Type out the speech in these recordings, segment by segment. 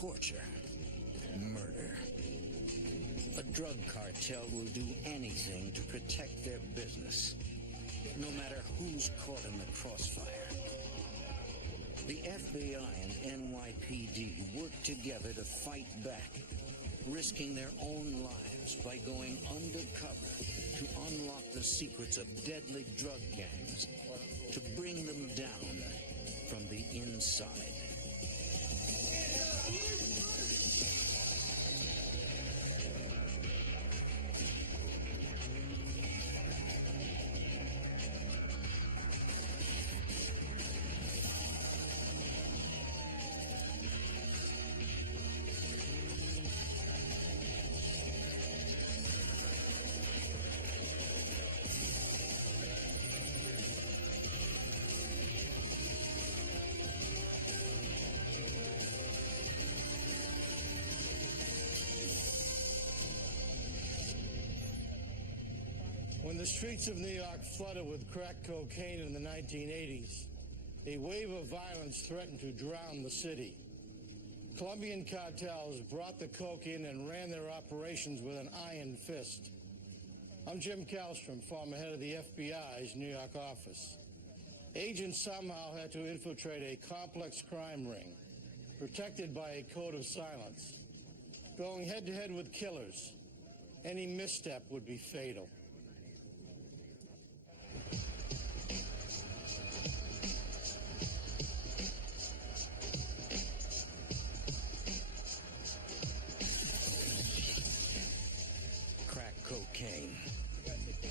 torture, murder. A drug cartel will do anything to protect their business, no matter who's caught in the crossfire. The FBI and NYPD work together to fight back, risking their own lives by going undercover to unlock the secrets of deadly drug gangs, to bring them down from the inside. When the streets of New York flooded with crack cocaine in the 1980s, a wave of violence threatened to drown the city. Colombian cartels brought the coke in and ran their operations with an iron fist. I'm Jim Kallstrom, former head of the FBI's New York office. Agents somehow had to infiltrate a complex crime ring, protected by a code of silence. Going head-to-head with killers, any misstep would be fatal. Cocaine.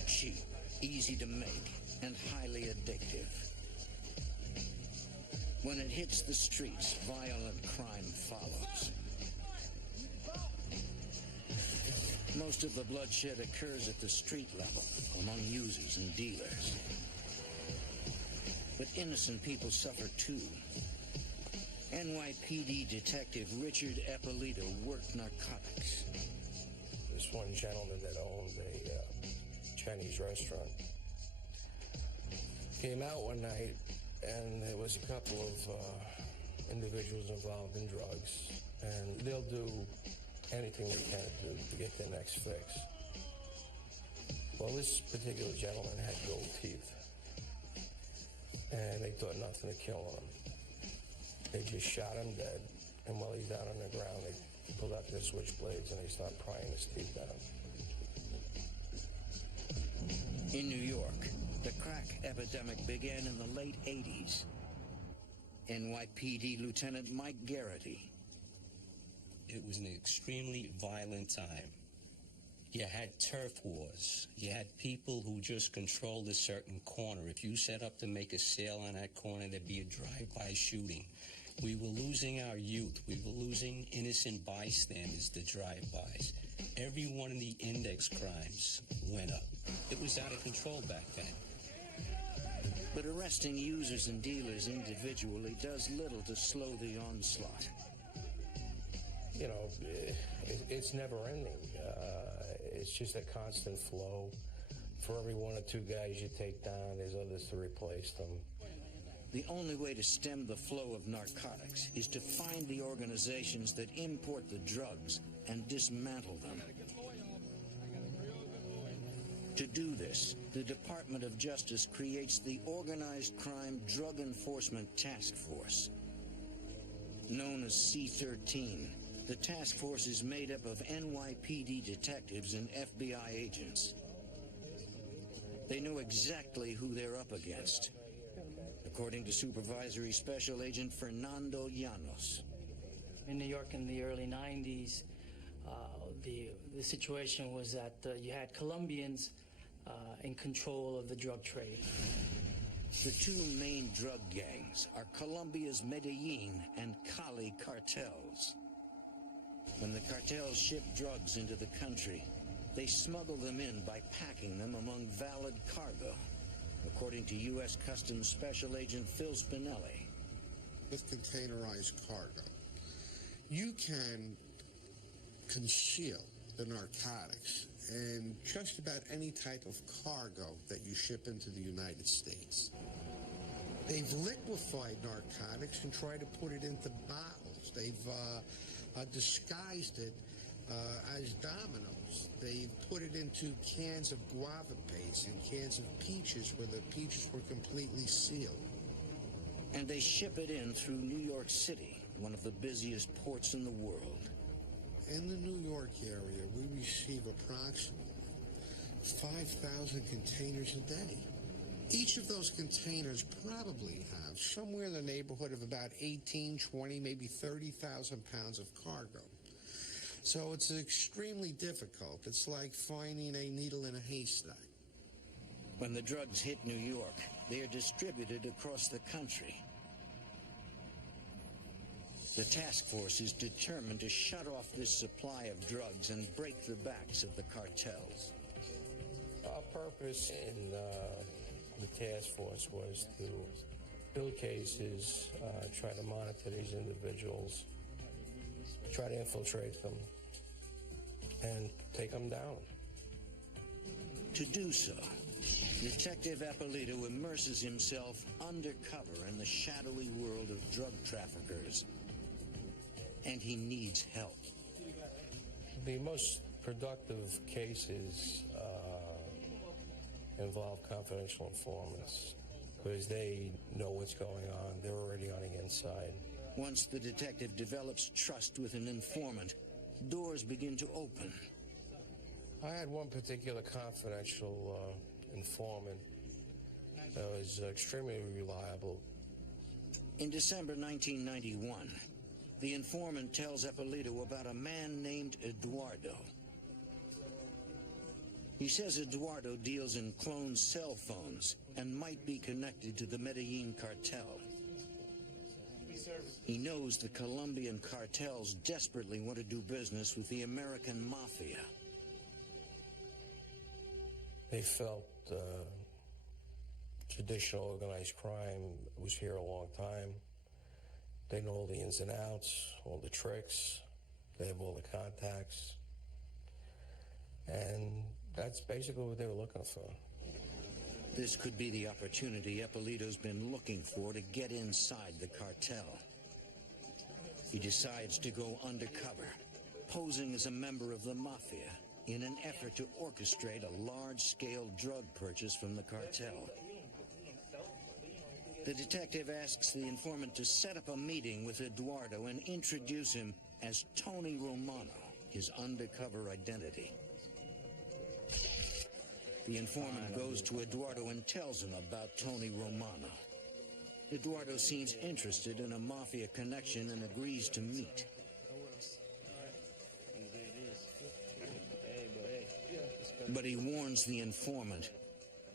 Cheap, easy to make, and highly addictive. When it hits the streets, violent crime follows. Most of the bloodshed occurs at the street level, among users and dealers. But innocent people suffer too. NYPD detective Richard Eppolito worked narcotics. This one gentleman that owned a Chinese restaurant came out one night, and there was a couple of individuals involved in drugs, and they'll do anything they can to get their next fix. Well, this particular gentleman had gold teeth, and they thought nothing of killing him. They just shot him dead, and while he's down on the ground, they pulled out their switchblades and they started prying his teeth out. In New York, the crack epidemic began in the late 80s. NYPD Lieutenant Mike Garrity. It was an extremely violent time. You had turf wars. You had people who just controlled a certain corner. If you set up to make a sale on that corner, there'd be a drive-by shooting. We were losing our youth. We were losing innocent bystanders to drive-bys. Every one of the index crimes went up. It was out of control back then. But arresting users and dealers individually does little to slow the onslaught. You know, it's never ending. It's just a constant flow. For every one or two guys you take down, there's others to replace them. The only way to stem the flow of narcotics is to find the organizations that import the drugs and dismantle them. To do this, the Department of Justice creates the Organized Crime Drug Enforcement Task Force. Known as C-13, the task force is made up of NYPD detectives and FBI agents. They know exactly who they're up against, according to Supervisory Special Agent Fernando Llanos. In New York in the early 90s, the situation was that you had Colombians in control of the drug trade. The two main drug gangs are Colombia's Medellin and Cali cartels. When the cartels ship drugs into the country, they smuggle them in by packing them among valid cargo, according to U.S. Customs Special Agent Phil Spinelli. With containerized cargo, you can conceal the narcotics in just about any type of cargo that you ship into the United States. They've liquefied narcotics and tried to put it into bottles. They've disguised it as dominoes. They put it into cans of guava paste and cans of peaches where the peaches were completely sealed. And they ship it in through New York City, one of the busiest ports in the world. In the New York area, we receive approximately 5,000 containers a day. Each of those containers probably have somewhere in the neighborhood of about 18, 20, maybe 30,000 pounds of cargo. So it's extremely difficult. It's like finding a needle in a haystack. When the drugs hit New York, they are distributed across the country. The task force is determined to shut off this supply of drugs and break the backs of the cartels. Our purpose in the task force was to build cases, try to monitor these individuals, try to infiltrate them, and take them down. To do so, Detective Ippolito immerses himself undercover in the shadowy world of drug traffickers. And he needs help. The most productive cases involve confidential informants because they know what's going on. They're already on the inside. Once the detective develops trust with an informant, doors begin to open. I had one particular confidential informant that was extremely reliable. In December 1991, the informant tells Ippolito about a man named Eduardo. He says Eduardo deals in cloned cell phones and might be connected to the Medellin cartel. He knows the Colombian cartels desperately want to do business with the American mafia. They felt traditional organized crime was here a long time. They know all the ins and outs, all the tricks. They have all the contacts. And that's basically what they were looking for. This could be the opportunity Ippolito's been looking for to get inside the cartel. He decides to go undercover, posing as a member of the mafia in an effort to orchestrate a large-scale drug purchase from the cartel. The detective asks the informant to set up a meeting with Eduardo and introduce him as Tony Romano, his undercover identity. The informant goes to Eduardo and tells him about Tony Romano. Eduardo seems interested in a mafia connection and agrees to meet. But he warns the informant,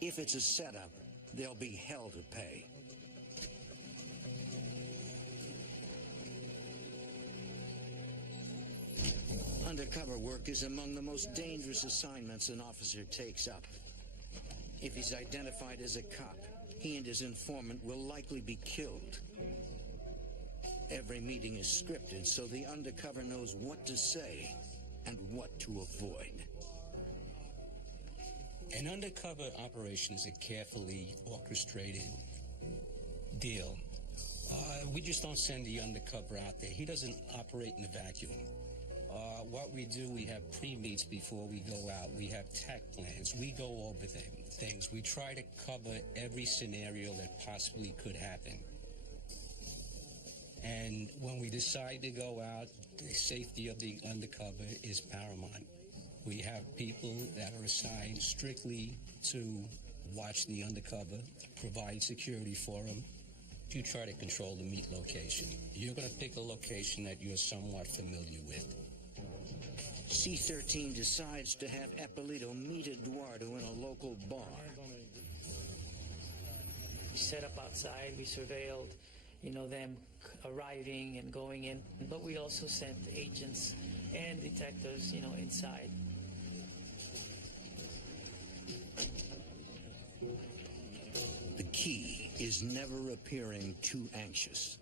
if it's a setup, there'll be hell to pay. Undercover work is among the most dangerous assignments an officer takes up. If he's identified as a cop, he and his informant will likely be killed. Every meeting is scripted so the undercover knows what to say and what to avoid. An undercover operation is a carefully orchestrated deal. We just don't send the undercover out there. He doesn't operate in a vacuum. What we do, we have pre-meets before we go out. We have tech plans. We go over things. We try to cover every scenario that possibly could happen. And when we decide to go out, the safety of the undercover is paramount. We have people that are assigned strictly to watch the undercover, provide security for them. You try to control the meet location. You're going to pick a location that you're somewhat familiar with. C-13 decides to have Ippolito meet Eduardo in a local bar. We set up outside, we surveilled, them arriving and going in, but we also sent agents and detectives, inside. The key is never appearing too anxious.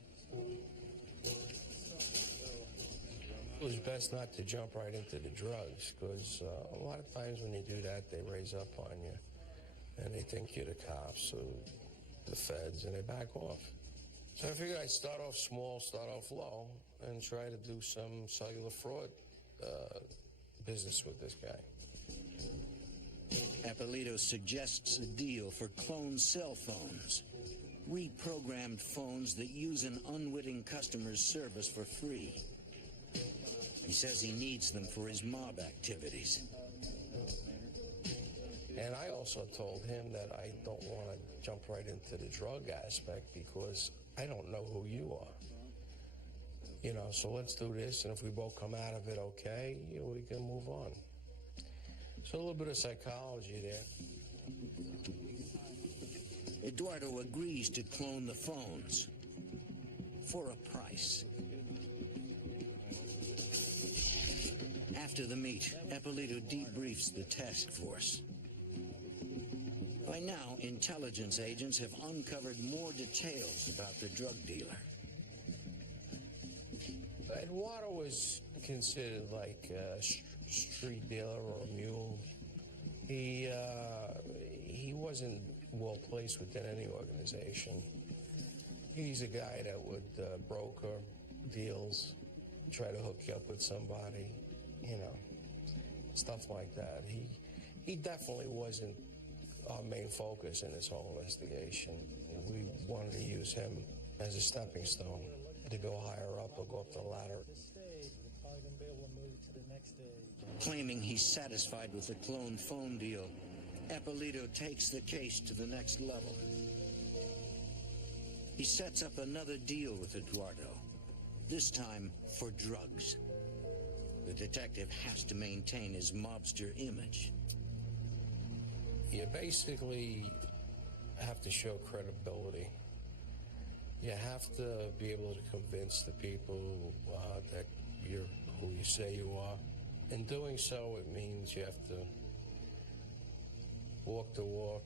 It was best not to jump right into the drugs because a lot of times when you do that, they raise up on you and they think you're the cops or the feds and they back off. So I figured I'd start off small, start off low, and try to do some cellular fraud business with this guy. Ippolito suggests a deal for cloned cell phones, reprogrammed phones that use an unwitting customer's service for free. He says he needs them for his mob activities. And I also told him that I don't want to jump right into the drug aspect because I don't know who you are. You know, so let's do this, and if we both come out of it okay, you know, we can move on. So a little bit of psychology there. Eduardo agrees to clone the phones for a price. After the meet, Ippolito debriefs the task force. By now, intelligence agents have uncovered more details about the drug dealer. Eduardo was considered like a street dealer or a mule. He wasn't well placed within any organization. He's a guy that would broker deals, try to hook you up with somebody, you know, stuff like that. He definitely wasn't our main focus in this whole investigation. We wanted to use him as a stepping stone to go higher up or go up the ladder. Claiming he's satisfied with the clone phone deal, Ippolito takes the case to the next level. He sets up another deal with Eduardo, this time for drugs. The detective has to maintain his mobster image. You basically have to show credibility. You have to be able to convince the people that you're who you say you are. In doing so, it means you have to walk the walk,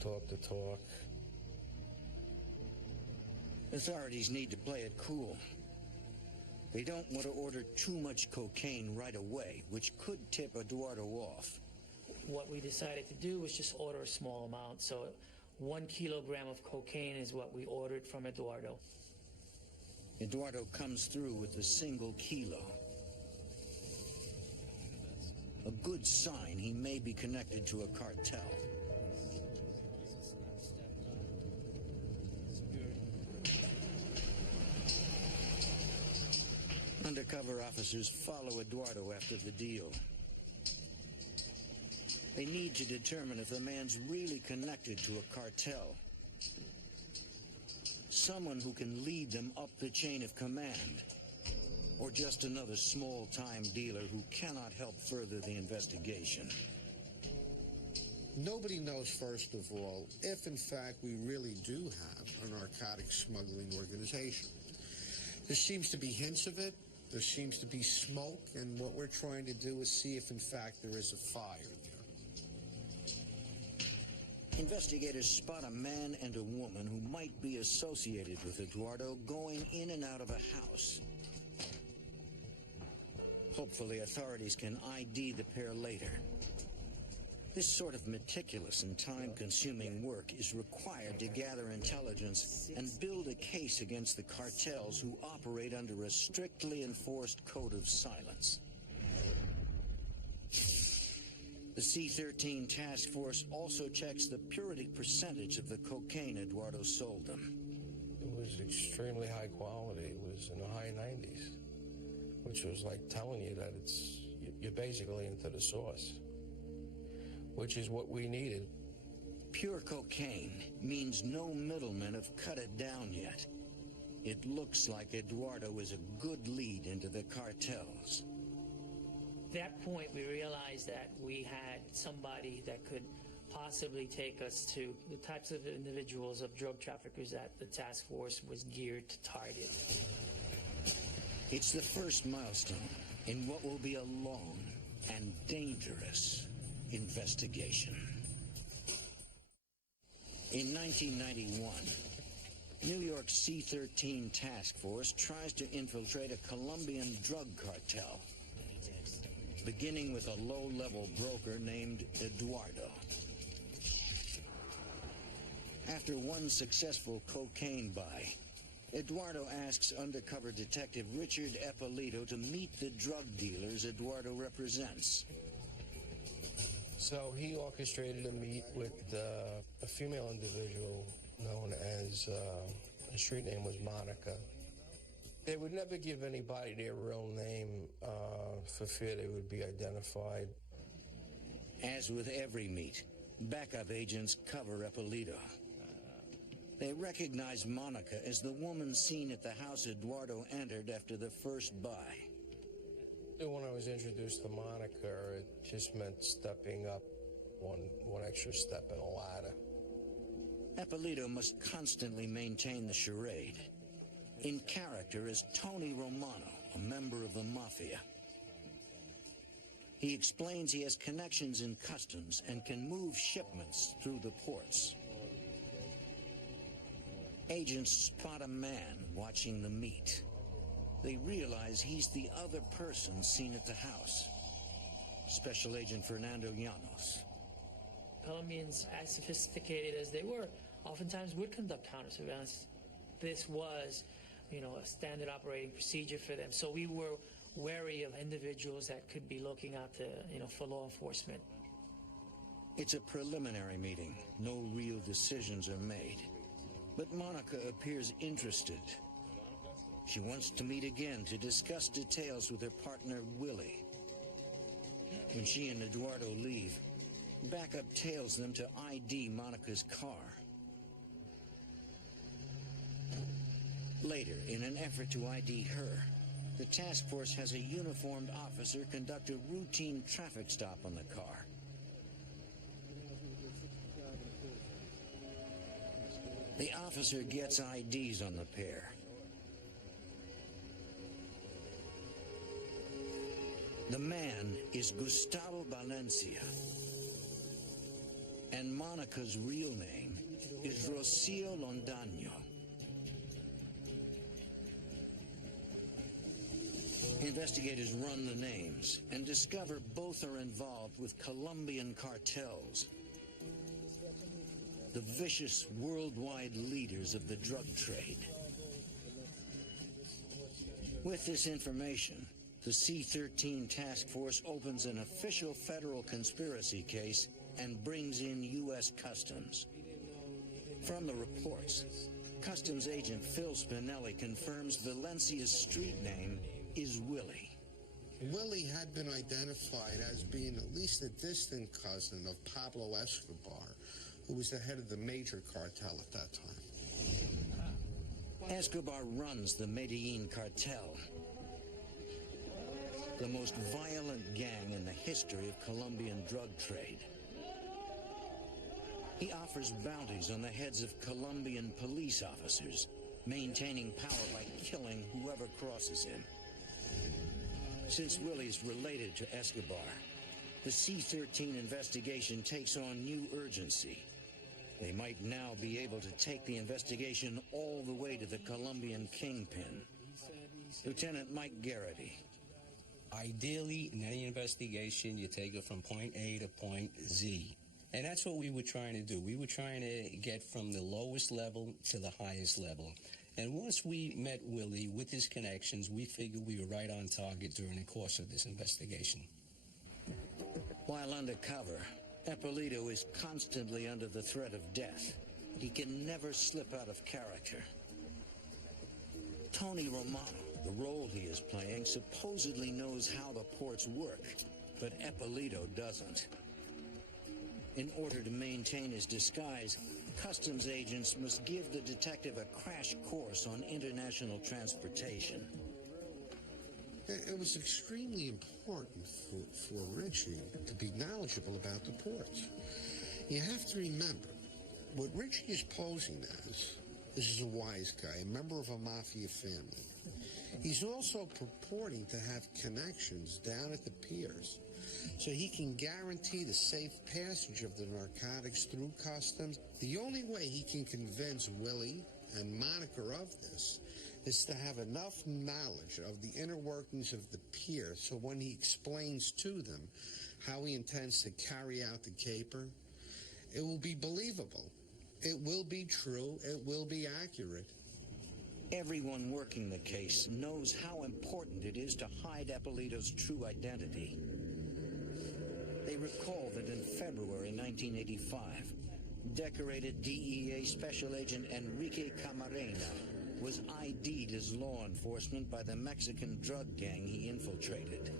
talk the talk. Authorities need to play it cool. They don't want to order too much cocaine right away, which could tip Eduardo off. What we decided to do was just order a small amount. So 1 kilogram of cocaine is what we ordered from Eduardo. Eduardo comes through with a single kilo. A good sign he may be connected to a cartel. Undercover officers follow Eduardo after the deal. They need to determine if the man's really connected to a cartel. Someone who can lead them up the chain of command. Or just another small-time dealer who cannot help further the investigation. Nobody knows, first of all, if in fact we really do have a narcotic smuggling organization. There seems to be hints of it. There seems to be smoke, and what we're trying to do is see if in fact there is a fire there. Investigators spot a man and a woman who might be associated with Eduardo going in and out of a house. Hopefully, authorities can ID the pair later. This sort of meticulous and time-consuming work is required to gather intelligence and build a case against the cartels who operate under a strictly enforced code of silence. The C-13 task force also checks the purity percentage of the cocaine Eduardo sold them. It was extremely high quality. It was in the high 90s, which was like telling you that you're basically into the source, which is what we needed. Pure cocaine means no middlemen have cut it down yet. It looks like Eduardo is a good lead into the cartels. At that point, we realized that we had somebody that could possibly take us to the types of individuals, of drug traffickers, that the task force was geared to target. It's the first milestone in what will be a long and dangerous investigation. In 1991, New York's C-13 task force tries to infiltrate a Colombian drug cartel, beginning with a low-level broker named Eduardo. After one successful cocaine buy, Eduardo asks undercover detective Richard Eppolito to meet the drug dealers Eduardo represents. So he orchestrated a meet with a female individual known as, her street name was Monica. They would never give anybody their real name for fear they would be identified. As with every meet, backup agents cover Eppolito. They recognize Monica as the woman seen at the house Eduardo entered after the first buy. When I was introduced to Monica, it just meant stepping up one extra step in a ladder. Eppolito must constantly maintain the charade. In character as Tony Romano, a member of the Mafia. He explains he has connections in customs and can move shipments through the ports. Agents spot a man watching the meet. They realize he's the other person seen at the house. Special Agent Fernando Llanos. Colombians, as sophisticated as they were, oftentimes would conduct counter-surveillance. This was, a standard operating procedure for them. So we were wary of individuals that could be looking out to, for law enforcement. It's a preliminary meeting. No real decisions are made. But Monica appears interested. She wants to meet again to discuss details with her partner, Willie. When she and Eduardo leave, backup tails them to ID Monica's car. Later, in an effort to ID her, the task force has a uniformed officer conduct a routine traffic stop on the car. The officer gets IDs on the pair. The man is Gustavo Valencia. And Monica's real name is Rocio Londaño. Investigators run the names and discover both are involved with Colombian cartels, the vicious worldwide leaders of the drug trade. With this information, the C-13 task force opens an official federal conspiracy case and brings in U.S. Customs. From the reports, Customs agent Phil Spinelli confirms Valencia's street name is Willie. Willie had been identified as being at least a distant cousin of Pablo Escobar, who was the head of the major cartel at that time. Escobar runs the Medellin cartel, the most violent gang in the history of Colombian drug trade. He offers bounties on the heads of Colombian police officers, maintaining power by killing whoever crosses him. Since Willie's related to Escobar, the C-13 investigation takes on new urgency. They might now be able to take the investigation all the way to the Colombian kingpin. Lieutenant Mike Garrity. Ideally, in any investigation, you take it from point A to point Z. And that's what we were trying to do. We were trying to get from the lowest level to the highest level. And once we met Willie with his connections, we figured we were right on target during the course of this investigation. While undercover, Eppolito is constantly under the threat of death. He can never slip out of character. Tony Romano, the role he is playing, supposedly knows how the ports work, but Eppolito doesn't. In order to maintain his disguise, customs agents must give the detective a crash course on international transportation. It was extremely important for Richie to be knowledgeable about the ports. You have to remember, what Richie is posing as is a wise guy, a member of a mafia family. He's also purporting to have connections down at the piers, so he can guarantee the safe passage of the narcotics through customs. The only way he can convince Willie and Monica of this is to have enough knowledge of the inner workings of the pier, so when he explains to them how he intends to carry out the caper, it will be believable. It will be true. It will be accurate. Everyone working the case knows how important it is to hide Eppolito's true identity. They recall that in February 1985, decorated DEA Special Agent Enrique Camarena was ID'd as law enforcement by the Mexican drug gang he infiltrated.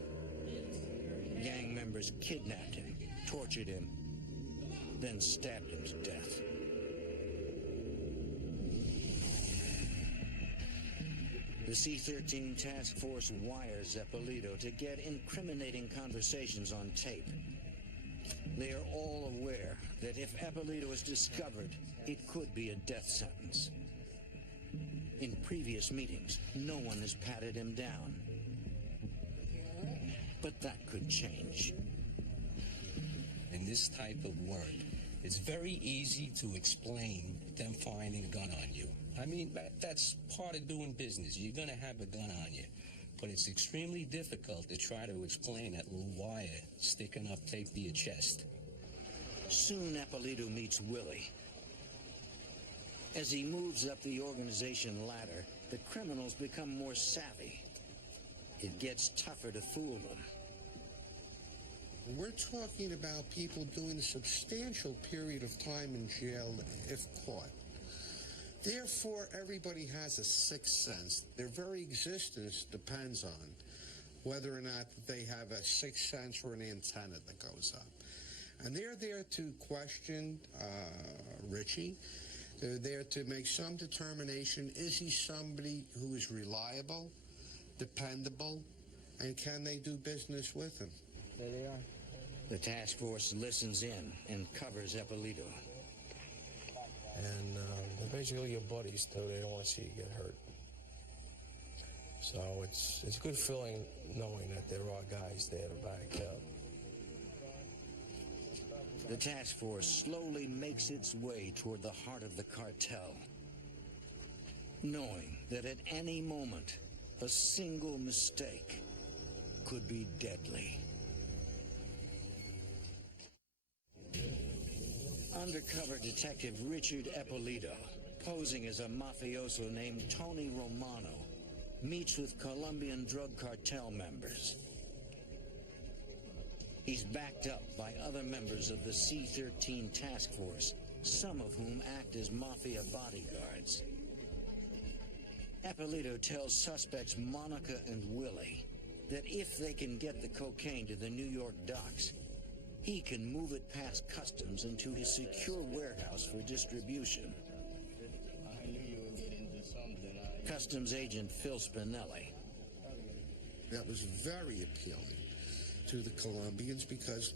Gang members kidnapped him, tortured him, then stabbed him to death. The C-13 task force wires Eppolito to get incriminating conversations on tape. They are all aware that if Eppolito is discovered, it could be a death sentence. In previous meetings, no one has patted him down. But that could change. In this type of work, it's very easy to explain them finding a gun on you. I mean, that's part of doing business. You're going to have a gun on you. But it's extremely difficult to try to explain that little wire sticking up tape to your chest. Soon Eppolito meets Willie. As he moves up the organization ladder, the criminals become more savvy. It gets tougher to fool them. We're talking about people doing a substantial period of time in jail if caught. Therefore, everybody has a sixth sense. Their very existence depends on whether or not they have a sixth sense or an antenna that goes up. And they're there to question Richie. They're there to make some determination. Is he somebody who is reliable, dependable, and can they do business with him? There they are. The task force listens in and covers Eppolito. And they're basically your buddies, too. They don't want to see you get hurt. So it's a good feeling knowing that there are guys there to back up. The task force slowly makes its way toward the heart of the cartel, knowing that at any moment, a single mistake could be deadly. Undercover detective Richard Eppolito, posing as a mafioso named Tony Romano, meets with Colombian drug cartel members. He's backed up by other members of the C-13 task force, some of whom act as mafia bodyguards. Eppolito tells suspects Monica and Willie that if they can get the cocaine to the New York docks, he can move it past customs into his secure warehouse for distribution. Customs agent Phil Spinelli. That was very appealing to the Colombians because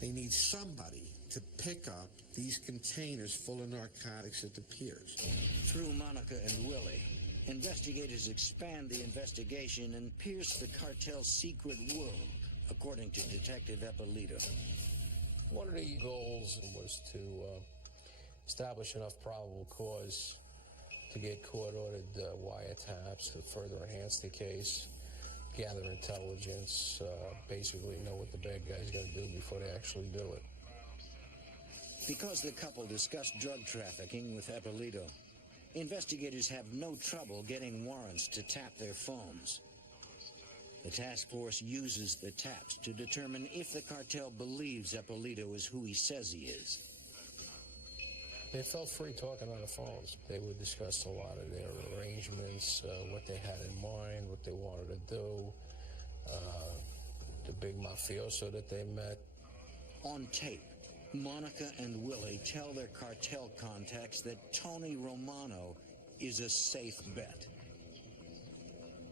they need somebody to pick up these containers full of narcotics at the piers. Through Monica and Willie, investigators expand the investigation and pierce the cartel's secret world, according to Detective Eppolito. One of the goals was to establish enough probable cause to get court-ordered wiretaps to further enhance the case, gather intelligence, basically know what the bad guy's going to do before they actually do it. Because the couple discussed drug trafficking with Eppolito, investigators have no trouble getting warrants to tap their phones. The task force uses the taps to determine if the cartel believes Eppolito is who he says he is. They felt free talking on the phones. They would discuss a lot of their arrangements, what they had in mind, what they wanted to do, the big mafioso that they met. On tape, Monica and Willie tell their cartel contacts that Tony Romano is a safe bet.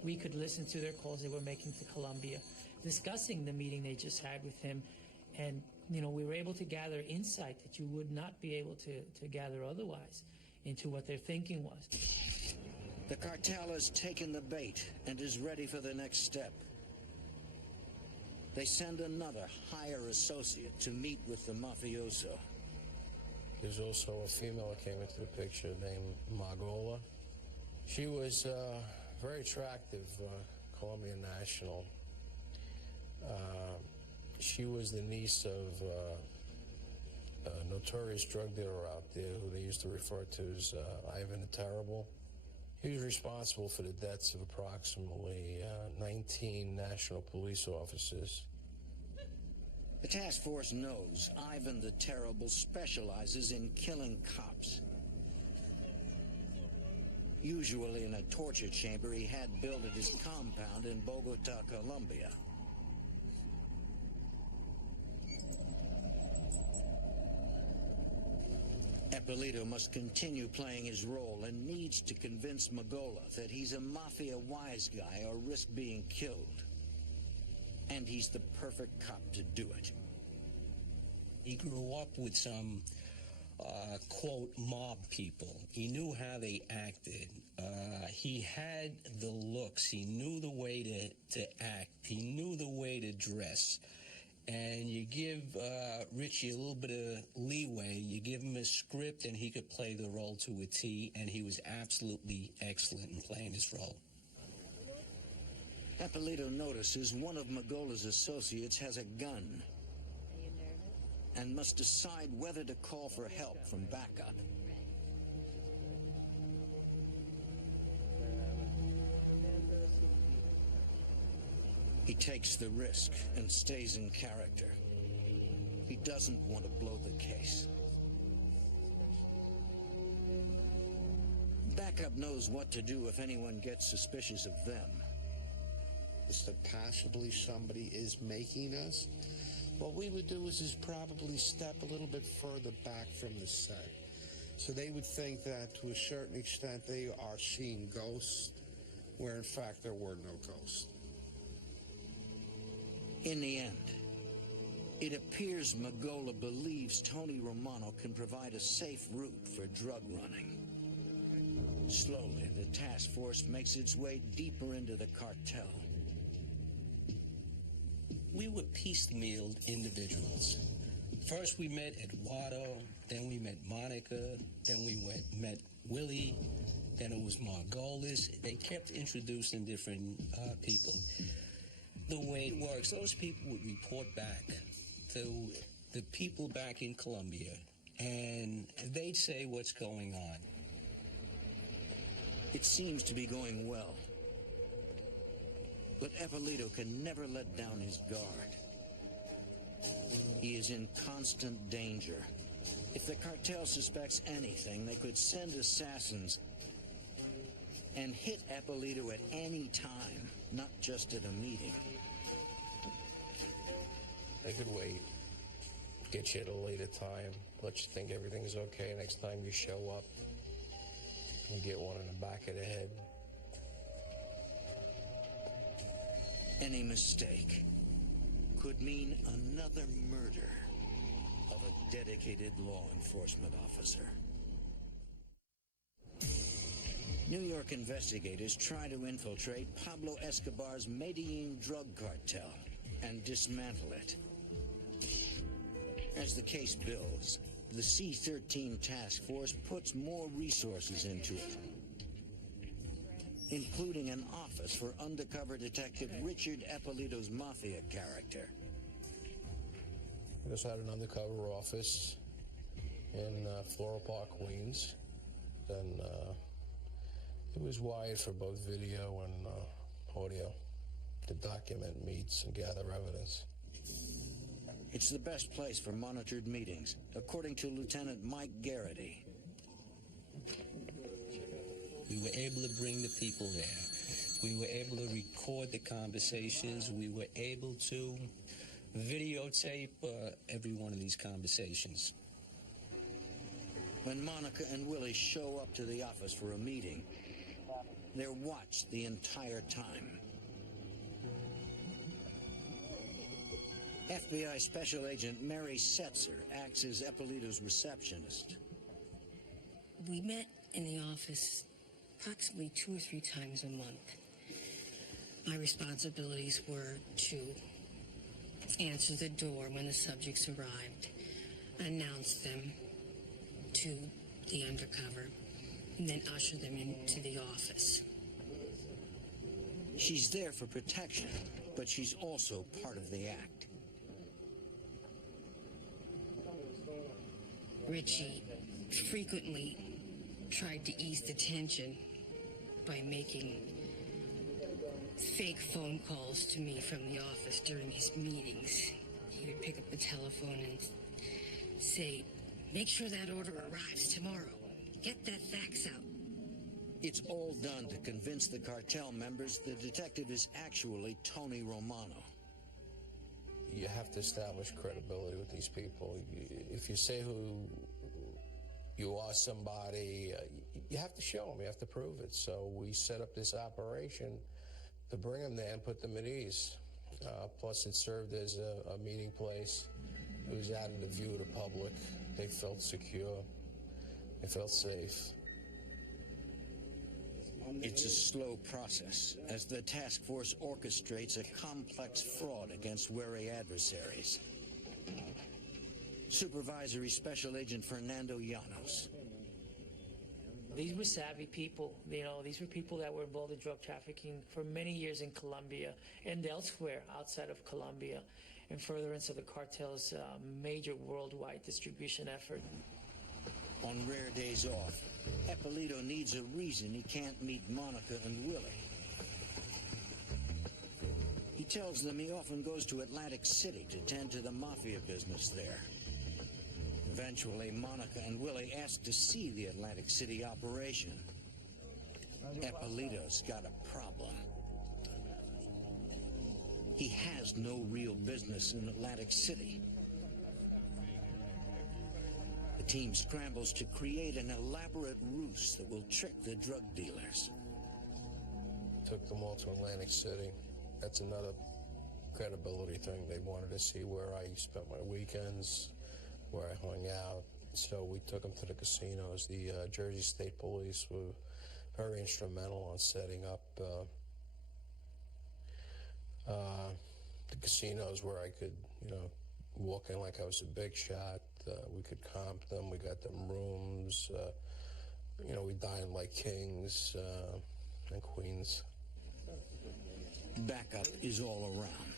We could listen to their calls they were making to Colombia, discussing the meeting they just had with him. And, you know, we were able to gather insight that you would not be able to gather otherwise into what their thinking was. The cartel has taken the bait and is ready for the next step. They send another higher associate to meet with the mafioso. There's also a female that came into the picture named Margola. She was very attractive Colombian national. She was the niece of a notorious drug dealer out there who they used to refer to as Ivan the Terrible. He was responsible for the deaths of approximately 19 national police officers. The task force knows Ivan the Terrible specializes in killing cops. Usually in a torture chamber he had built at his compound in Bogota, Colombia. Ippolito must continue playing his role and needs to convince Magola that he's a mafia wise guy or risk being killed. And he's the perfect cop to do it. He grew up with some, quote, mob people. He knew how they acted. He had the looks. He knew the way to act. He knew the way to dress. And you give Richie a little bit of leeway. You give him a script, and he could play the role to a T, and he was absolutely excellent in playing his role. Ippolito notices one of Magola's associates has a gun and must decide whether to call for help from backup. He takes the risk and stays in character. He doesn't want to blow the case. Backup knows what to do if anyone gets suspicious of them. That possibly somebody is making us, what we would do is probably step a little bit further back from the set. So they would think that to a certain extent they are seeing ghosts, where in fact there were no ghosts. In the end, it appears Magola believes Tony Romano can provide a safe route for drug running. Slowly, the task force makes its way deeper into the cartel. We were piecemealed individuals. First we met Eduardo, then we met Monica, then we met Willie, then it was Margolis. They kept introducing different people. The way it works, those people would report back to the people back in Colombia, and they'd say what's going on. It seems to be going well. But Ippolito can never let down his guard. He is in constant danger. If the cartel suspects anything, they could send assassins and hit Ippolito at any time, not just at a meeting. They could wait, get you at a later time, let you think everything's okay. Next time you show up, you get one in the back of the head. Any mistake could mean another murder of a dedicated law enforcement officer. New York investigators try to infiltrate Pablo Escobar's Medellin drug cartel and dismantle it. As the case builds, the C-13 task force puts more resources into it, including an office for undercover detective Richard Ippolito's mafia character. We just had an undercover office in Floral Park, Queens. Then it was wired for both video and audio to document meets and gather evidence. It's the best place for monitored meetings, according to Lieutenant Mike Garrity. We were able to bring the people there. We were able to record the conversations. We were able to videotape every one of these conversations. When Monica and Willie show up to the office for a meeting, they're watched the entire time. FBI Special Agent Mary Setzer acts as Ippolito's receptionist. We met in the office approximately 2 or 3 times a month. My responsibilities were to answer the door when the subjects arrived, announce them to the undercover, and then usher them into the office. She's there for protection, but she's also part of the act. Richie frequently tried to ease the tension by making fake phone calls to me from the office during his meetings. He would pick up the telephone and say, "Make sure that order arrives tomorrow. Get that fax out." It's all done to convince the cartel members the detective is actually Tony Romano. You have to establish credibility with these people. If you say who you are somebody, you have to show them, you have to prove it. So we set up this operation to bring them there and put them at ease. Plus it served as a meeting place. It was out of the view of the public. They felt secure. They felt safe. It's a slow process as the task force orchestrates a complex fraud against wary adversaries. Supervisory Special Agent Fernando Llanos. These were savvy people. These were people that were involved in drug trafficking for many years in Colombia and elsewhere outside of Colombia in furtherance of the cartel's major worldwide distribution effort. On rare days off, Eppolito needs a reason he can't meet Monica and Willie. He tells them he often goes to Atlantic City to tend to the mafia business there. Eventually, Monica and Willie ask to see the Atlantic City operation. Eppolito's got a problem. He has no real business in Atlantic City. The team scrambles to create an elaborate ruse that will trick the drug dealers. Took them all to Atlantic City. That's another credibility thing. They wanted to see where I spent my weekends, where I hung out. So we took them to the casinos. The Jersey State Police were very instrumental on setting up the casinos where I could, walk in like I was a big shot. We could comp them. We got them rooms. We dined like kings and queens. Backup is all around.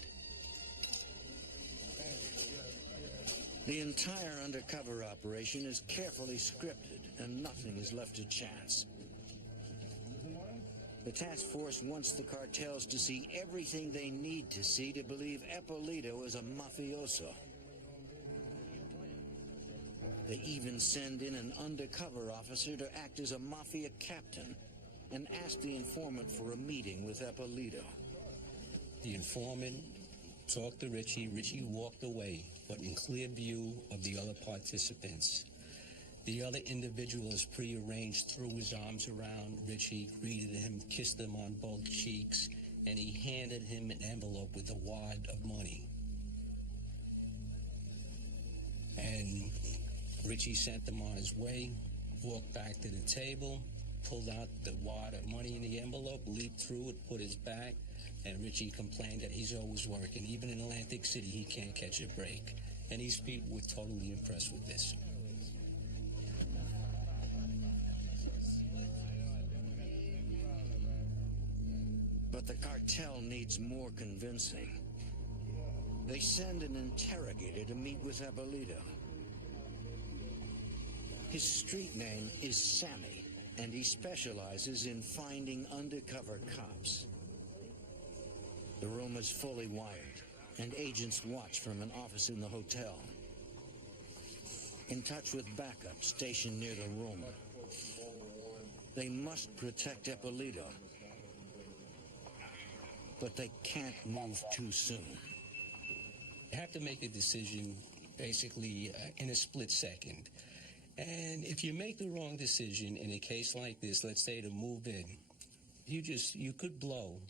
The entire undercover operation is carefully scripted, and nothing is left to chance. The task force wants the cartels to see everything they need to see to believe Eppolito is a mafioso. They even send in an undercover officer to act as a mafia captain and ask the informant for a meeting with Eppolito. The informant talked to Richie. Richie walked away, but in clear view of the other participants. The other individuals prearranged threw his arms around Richie, greeted him, kissed him on both cheeks, and he handed him an envelope with a wad of money. And Richie sent them on his way, walked back to the table, pulled out the wad of money in the envelope, leaped through it, put his back, and Richie complained that he's always working. Even in Atlantic City, he can't catch a break. And these people were totally impressed with this. But the cartel needs more convincing. They send an interrogator to meet with Eppolito. His street name is Sammy, and he specializes in finding undercover cops. The room is fully wired, and agents watch from an office in the hotel. In touch with backup stationed near the room. They must protect Eppolito, but they can't move too soon. You have to make a decision basically in a split second. And if you make the wrong decision in a case like this, let's say to move in, you could blow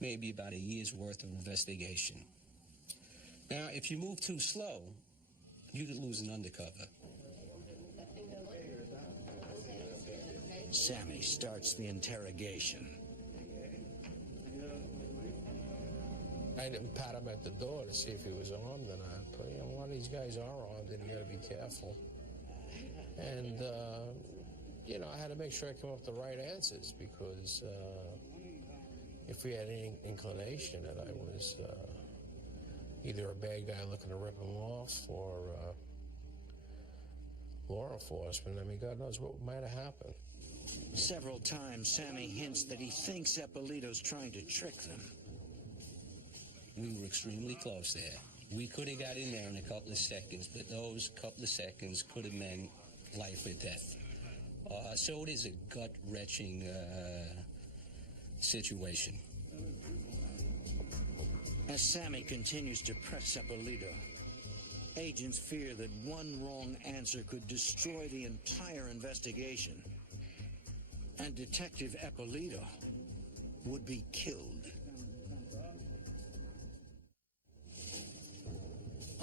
maybe about a year's worth of investigation. Now, if you move too slow, you could lose an undercover. Sammy starts the interrogation. I didn't pat him at the door to see if he was armed or not, but a lot of these guys are armed, and you got to be careful. And I had to make sure I came up with the right answers, because if we had any inclination that I was either a bad guy looking to rip him off or law enforcement, God knows what might have happened. Several times, Sammy hints that he thinks Eppolito's trying to trick them. We were extremely close there. We could have got in there in a couple of seconds, but those couple of seconds could have meant life or death. So it is a gut-wrenching situation. As Sammy continues to press Eppolito, agents fear that one wrong answer could destroy the entire investigation, and Detective Eppolito would be killed.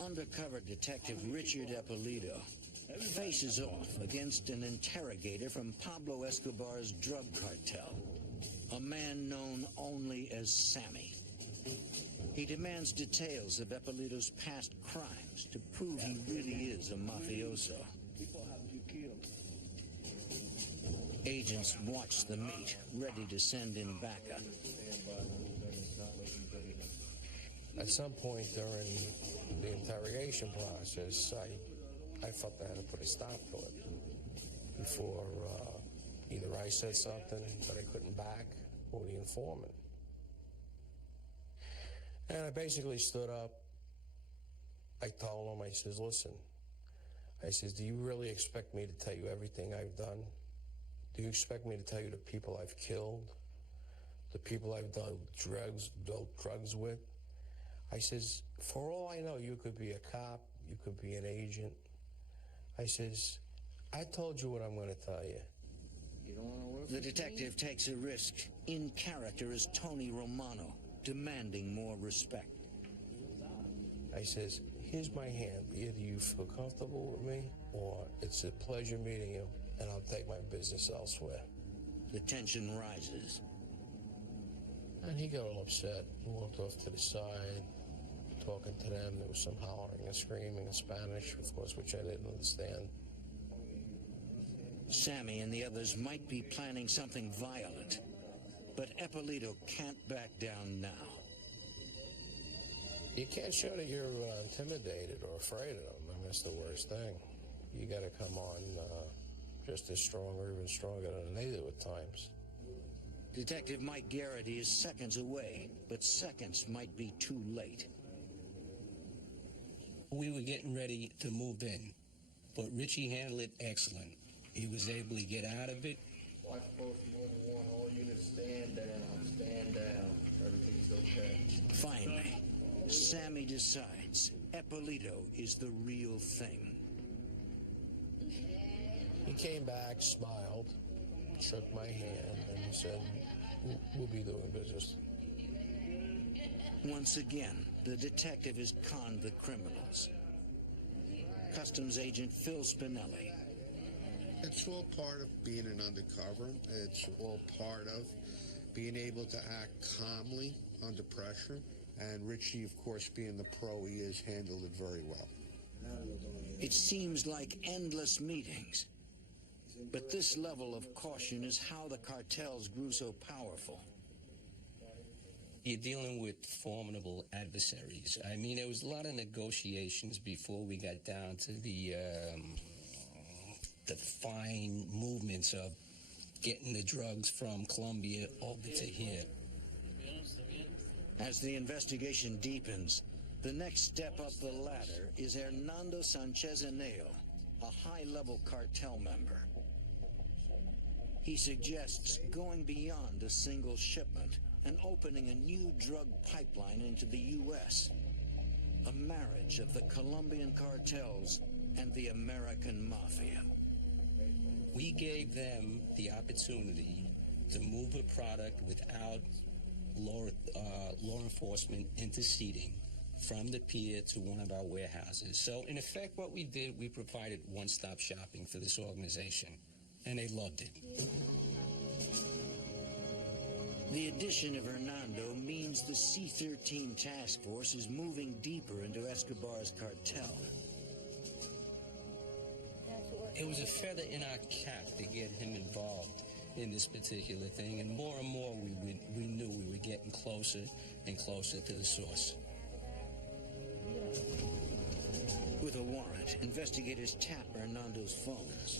Undercover Detective Richard Eppolito faces off against an interrogator from Pablo Escobar's drug cartel, a man known only as Sammy. He demands details of Eppolito's past crimes to prove he really is a mafioso. Agents watch the meet, ready to send in backup. At some point during the interrogation process, I felt I had to put a stop to it before either I said something that I couldn't back or the informant. And I basically stood up. I told him, I says, listen, I says, do you really expect me to tell you everything I've done? Do you expect me to tell you the people I've killed? The people I've dealt drugs with? I says, for all I know, you could be a cop, you could be an agent. I says, I told you what I'm going to tell you. You don't want to work The detective takes a risk, in character as Tony Romano, demanding more respect. I says, here's my hand. Either you feel comfortable with me, or it's a pleasure meeting you, and I'll take my business elsewhere. The tension rises. And he got all upset and walked off to the side, talking to them. There was some hollering and screaming in Spanish, of course, which I didn't understand. Sammy and the others might be planning something violent, but Eppolito can't back down now. You can't show that you're intimidated or afraid of them. I mean, that's the worst thing. You got to come on just as strong or even stronger than they do at times. Detective Mike Garrity is seconds away, but seconds might be too late. We were getting ready to move in, but Richie handled it excellent. He was able to get out of it. Watch post number 1, all units stand down, everything's okay. Finally, Sammy decides Eppolito is the real thing. He came back, smiled, shook my hand, and he said, we'll be doing business. Once again, the detective has conned the criminals. Customs agent Phil Spinelli. It's all part of being an undercover. It's all part of being able to act calmly under pressure. And Richie, of course, being the pro he is, handled it very well. It seems like endless meetings. But this level of caution is how the cartels grew so powerful. You're dealing with formidable adversaries. I mean, there was a lot of negotiations before we got down to the fine movements of getting the drugs from Colombia over to here. As the investigation deepens, the next step up the ladder is Hernando Sanchez Eneo, a high-level cartel member. He suggests going beyond a single shipment and opening a new drug pipeline into the U.S., a marriage of the Colombian cartels and the American mafia. We gave them the opportunity to move a product without law enforcement interceding from the pier to one of our warehouses. So, in effect, what we did, we provided one-stop shopping for this organization, and they loved it. The addition of Hernando means the C-13 task force is moving deeper into Escobar's cartel. It was a feather in our cap to get him involved in this particular thing, and more we knew we were getting closer and closer to the source. With a warrant, investigators tap Hernando's phones.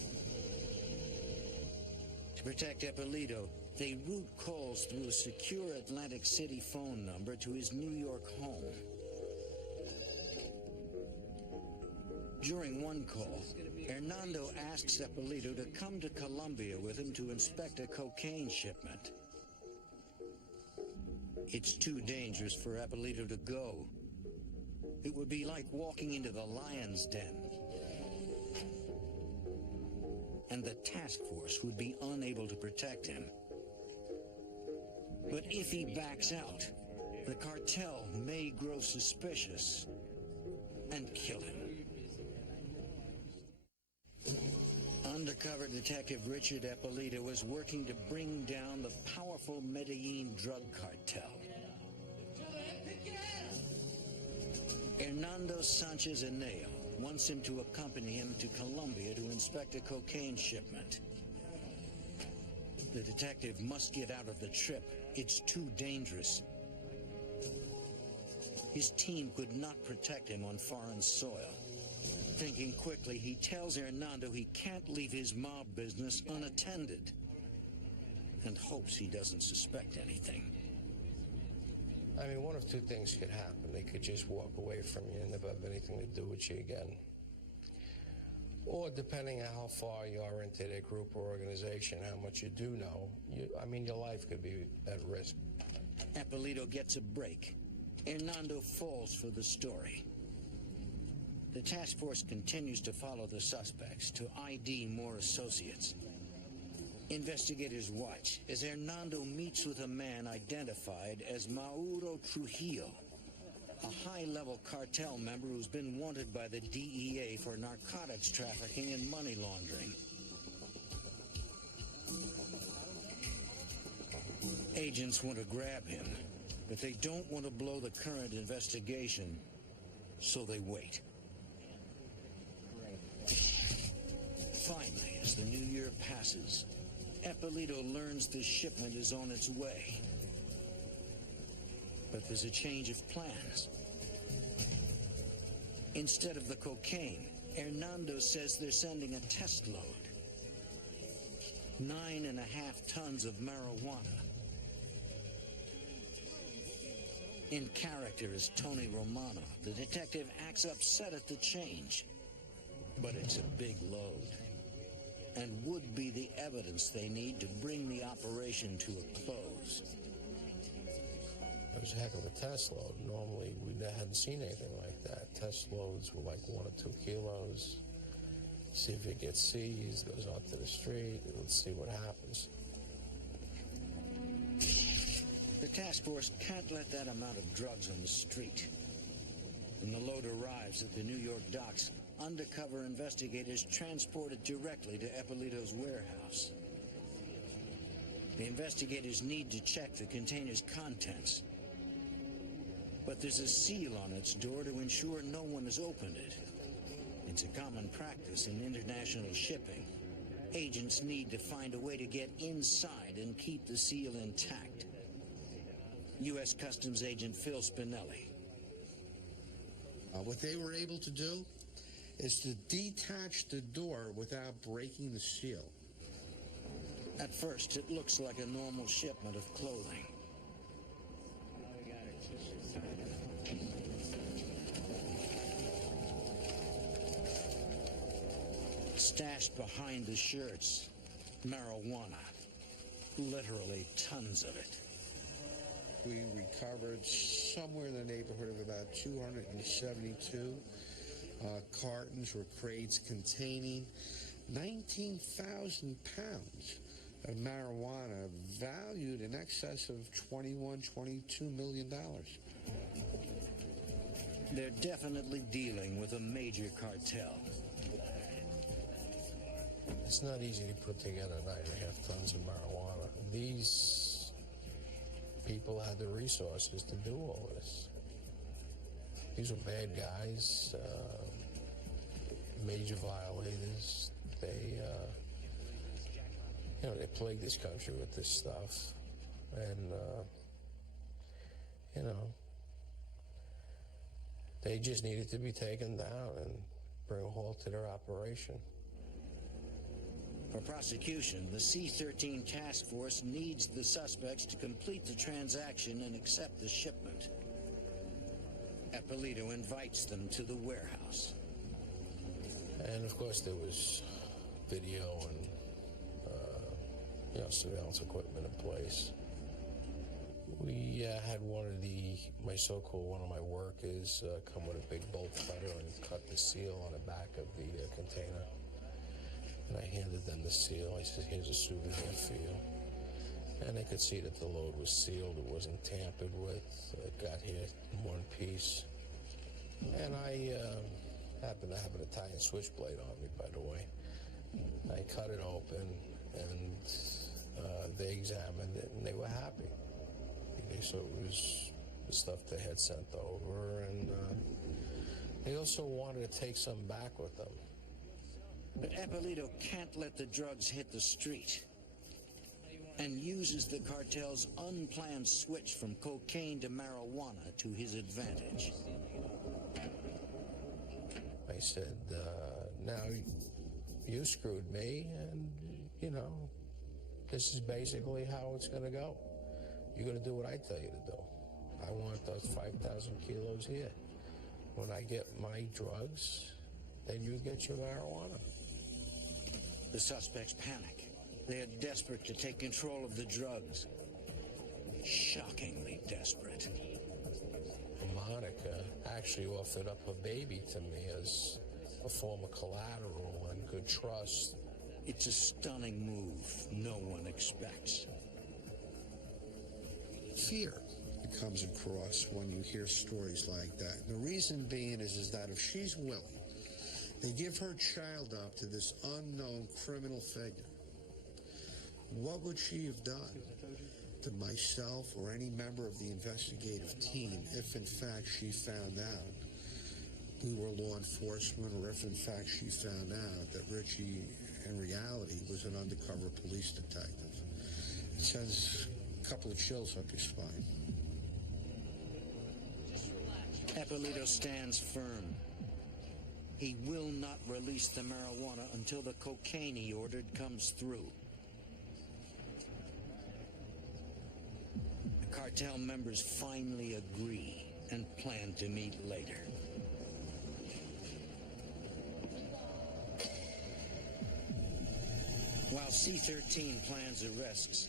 To protect Eppolito, they route calls through a secure Atlantic City phone number to his New York home. During one call, Hernando asks Eppolito to come to Colombia with him to inspect a cocaine shipment. It's too dangerous for Eppolito to go. It would be like walking into the lion's den. And the task force would be unable to protect him. But if he backs out, the cartel may grow suspicious and kill him. Undercover detective Richard Eppolito was working to bring down the powerful Medellin drug cartel. Hernando Sanchez Aneo wants him to accompany him to Colombia to inspect a cocaine shipment. The detective must get out of the trip. It's too dangerous. His team could not protect him on foreign soil. Thinking quickly, he tells Hernando he can't leave his mob business unattended and hopes he doesn't suspect anything. I mean, one of two things could happen. They could just walk away from you and never have anything to do with you again. Or depending on how far you are into their group or organization, how much you do know, your life could be at risk. Eppolito gets a break. Hernando falls for the story. The task force continues to follow the suspects to ID more associates. Investigators watch as Hernando meets with a man identified as Mauro Trujillo, a high-level cartel member who's been wanted by the DEA for narcotics trafficking and money laundering. Agents want to grab him, but they don't want to blow the current investigation, so they wait. Finally, as the new year passes, Eppolito learns the shipment is on its way. But there's a change of plans. Instead of the cocaine, Hernando says they're sending a test load. 9.5 tons of marijuana. In character as Tony Romano, the detective acts upset at the change. But it's a big load, and would be the evidence they need to bring the operation to a close. It was a heck of a test load. Normally, we hadn't seen anything like that. Test loads were like 1 or 2 kilos. See if it gets seized, goes out to the street, let's see what happens. The task force can't let that amount of drugs on the street. When the load arrives at the New York docks, undercover investigators transport it directly to Eppolito's warehouse. The investigators need to check the container's contents. But there's a seal on its door to ensure no one has opened it. It's a common practice in international shipping. Agents need to find a way to get inside and keep the seal intact. U.S. Customs Agent Phil Spinelli. What they were able to do is to detach the door without breaking the seal. At first, it looks like a normal shipment of clothing. Stashed behind the shirts, marijuana. Literally tons of it. We recovered somewhere in the neighborhood of about 272 cartons or crates containing 19,000 pounds of marijuana valued in excess of $21–22 million. They're definitely dealing with a major cartel. It's not easy to put together 9.5 tons of marijuana. These people had the resources to do all this. These were bad guys, major violators. They, they plagued this country with this stuff. And, they just needed to be taken down and bring a halt to their operation. For prosecution, the C-13 task force needs the suspects to complete the transaction and accept the shipment. Ippolito invites them to the warehouse. And of course there was video and surveillance equipment in place. We had one of my workers come with a big bolt cutter and cut the seal on the back of the container. And I handed them the seal. I said, here's a souvenir for you. And they could see that the load was sealed. It wasn't tampered with. It got here in one piece. And I happened to have an Italian switchblade on me, by the way. I cut it open, and they examined it, and they were happy. They saw it was the stuff they had sent over, and they also wanted to take some back with them. But Ippolito can't let the drugs hit the street and uses the cartel's unplanned switch from cocaine to marijuana to his advantage. I said, now you screwed me, and, this is basically how it's going to go. You're going to do what I tell you to do. I want those 5,000 kilos here. When I get my drugs, then you get your marijuana. The suspects panic. They are desperate to take control of the drugs. Shockingly desperate. Monica actually offered up her baby to me as a form of collateral and good trust. It's a stunning move no one expects. Fear comes across when you hear stories like that. The reason being is that if she's willing, they give her child up to this unknown criminal figure. What would she have done to myself or any member of the investigative team if in fact she found out we were law enforcement, or if in fact she found out that Richie in reality was an undercover police detective? It sends a couple of chills up your spine. Ippolito stands firm. He will not release the marijuana until the cocaine he ordered comes through. The cartel members finally agree and plan to meet later. While C-13 plans arrests,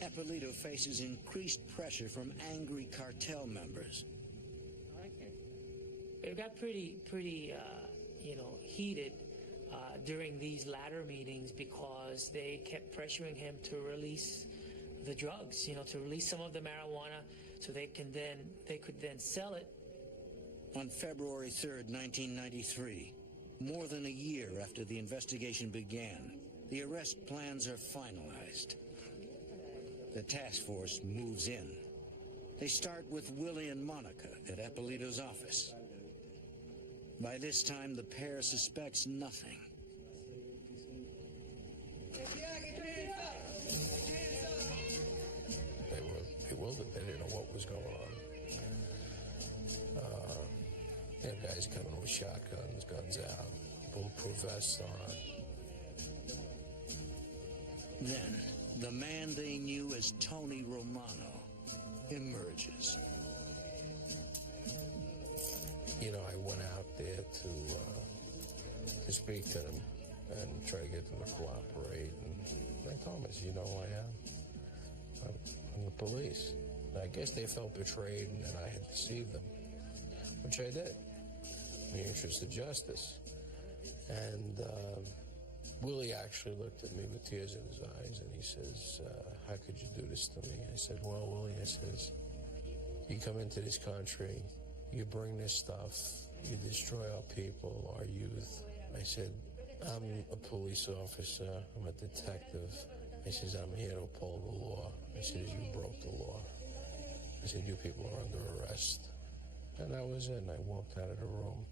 Ippolito faces increased pressure from angry cartel members. It got pretty heated during these latter meetings because they kept pressuring him to release the drugs, to release some of the marijuana so they could then sell it. On February 3rd, 1993, more than a year after the investigation began, the arrest plans are finalized. The task force moves in. They start with Willie and Monica at Ippolito's office. By this time, the pair suspects nothing. They were bewildered. They didn't know what was going on. Guys coming with shotguns, guns out, bulletproof vests on. Then, the man they knew as Tony Romano emerges. I went out there to speak to them and try to get them to cooperate. And I told them, you know who I am? I'm the police. And I guess they felt betrayed and that I had deceived them, which I did, in the interest of justice. And Willie actually looked at me with tears in his eyes, and he says, how could you do this to me? I said, well, Willie, I says, you come into this country, you bring this stuff, you destroy our people, our youth. I said, I'm a police officer, I'm a detective. I says, I'm here to uphold the law. I said, you broke the law. I said, you people are under arrest. And that was it, and I walked out of the room.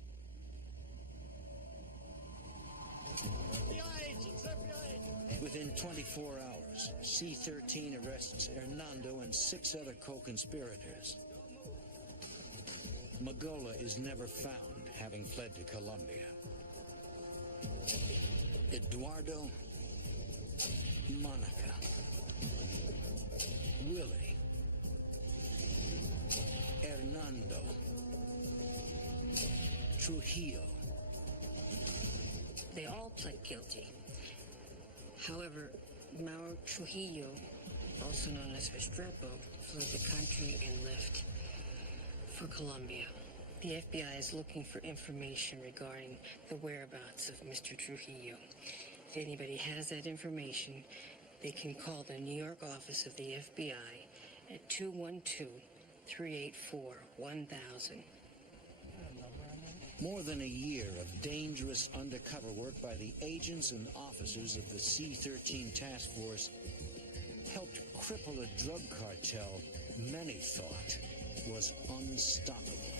Within 24 hours, C-13 arrests Hernando and 6 other co-conspirators. Magola is never found, having fled to Colombia. Eduardo Monica, Willie, Hernando, Trujillo. They all pled guilty. However, Mauro Trujillo, also known as Restrepo, fled the country and left for Colombia. The FBI is looking for information regarding the whereabouts of Mr. Trujillo. If anybody has that information, they can call the New York office of the FBI at 212-384-1000. More than a year of dangerous undercover work by the agents and officers of the C-13 task force helped cripple a drug cartel many thought was unstoppable.